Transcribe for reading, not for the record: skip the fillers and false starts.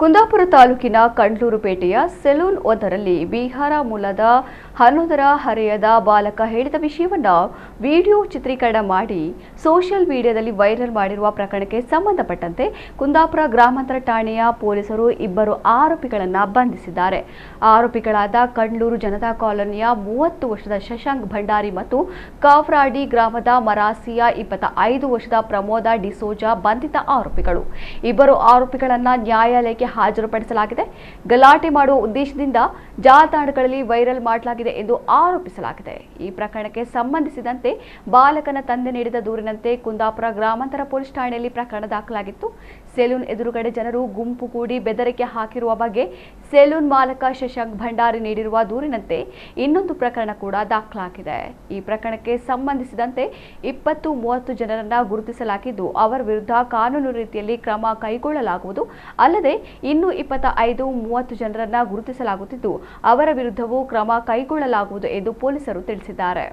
ಕುಂದಾಪುರ ತಾಲೂಕಿನ ಕಂಡ್ಲೂರುಪೇಟೆಯ ಸೆಲೂನ್ ಒಂದರಲ್ಲಿ ಬಿಹಾರ ಮೂಲದ 11ರ ಹರೆಯದ ಬಾಲಕ ಹೇಳಿದ ವಿಷಯವನ್ನು ವಿಡಿಯೋ ಚಿತ್ರೀಕರಣ ಮಾಡಿ ಸೋಷಿಯಲ್ ಮೀಡಿಯಾದಲ್ಲಿ ವೈರಲ್ ಮಾಡಿರುವ ಪ್ರಕರಣಕ್ಕೆ ಸಂಬಂಧಪಟ್ಟಂತೆ ಕುಂದಾಪುರ ಗ್ರಾಮಾಂತರ ಠಾಣೆಯ ಪೊಲೀಸರು ಇಬ್ಬರು ಆರೋಪಿಗಳನ್ನು ಬಂಧಿಸಿದ್ದಾರೆ. ಆರೋಪಿಗಳಾದ ಕಂಡ್ಲೂರು ಜನತಾ ಕಾಲೋನಿಯ 30 ವರ್ಷದ ಶಶಾಂಕ್ ಭಂಡಾರಿ ಮತ್ತು ಕಾವ್ರಾಡಿ ಗ್ರಾಮದ ಮರಾಸಿಯ 25 ವರ್ಷದ ಪ್ರಮೋದ ಡಿಸೋಜಾ ಬಂಧಿತ ಆರೋಪಿಗಳು. ಇಬ್ಬರು ಆರೋಪಿಗಳನ್ನು ನ್ಯಾಯಾಲಯಕ್ಕೆ ಹಾಜರುಪಡಿಸಲಾಗಿದೆ. ಗಲಾಟೆ ಮಾಡುವ ಉದ್ದೇಶದಿಂದ ಜಾಲತಾಣಗಳಲ್ಲಿ ವೈರಲ್ ಮಾಡಲಾಗಿದೆ ಎಂದು ಆರೋಪಿಸಲಾಗಿದೆ. ಈ ಪ್ರಕರಣಕ್ಕೆ ಸಂಬಂಧಿಸಿದಂತೆ ಬಾಲಕನ ತಂದೆ ನೀಡಿದ ದೂರಿನಂತೆ ಕುಂದಾಪುರ ಗ್ರಾಮಾಂತರ ಪೊಲೀಸ್ ಠಾಣೆಯಲ್ಲಿ ಪ್ರಕರಣ ದಾಖಲಾಗಿತ್ತು. ಸೆಲೂನ್ ಎದುರುಗಡೆ ಜನರು ಗುಂಪು ಕೂಡಿ ಬೆದರಿಕೆ ಹಾಕಿರುವ ಬಗ್ಗೆ ಸೆಲೂನ್ ಮಾಲಕ ಶಶಾಂಕ್ ಭಂಡಾರಿ ನೀಡಿರುವ ದೂರಿನಂತೆ ಇನ್ನೊಂದು ಪ್ರಕರಣ ಕೂಡ ದಾಖಲಾಗಿದೆ. ಈ ಪ್ರಕರಣಕ್ಕೆ ಸಂಬಂಧಿಸಿದಂತೆ 20-30 ಜನರನ್ನ ಗುರುತಿಸಲಾಗಿದ್ದು ಅವರ ವಿರುದ್ಧ ಕಾನೂನು ರೀತಿಯಲ್ಲಿ ಕ್ರಮ ಕೈಗೊಳ್ಳಲಾಗುವುದು. ಅಲ್ಲದೆ ಇನ್ನು 25-30 ಜನರನ್ನ ಗುರುತಿಸಲಾಗುತ್ತಿದ್ದು ಅವರ ವಿರುದ್ಧವೂ ಕ್ರಮ ಕೈಗೊಳ್ಳಲಾಗುವುದು ಎಂದು ಪೊಲೀಸರು ತಿಳಿಸಿದ್ದಾರೆ.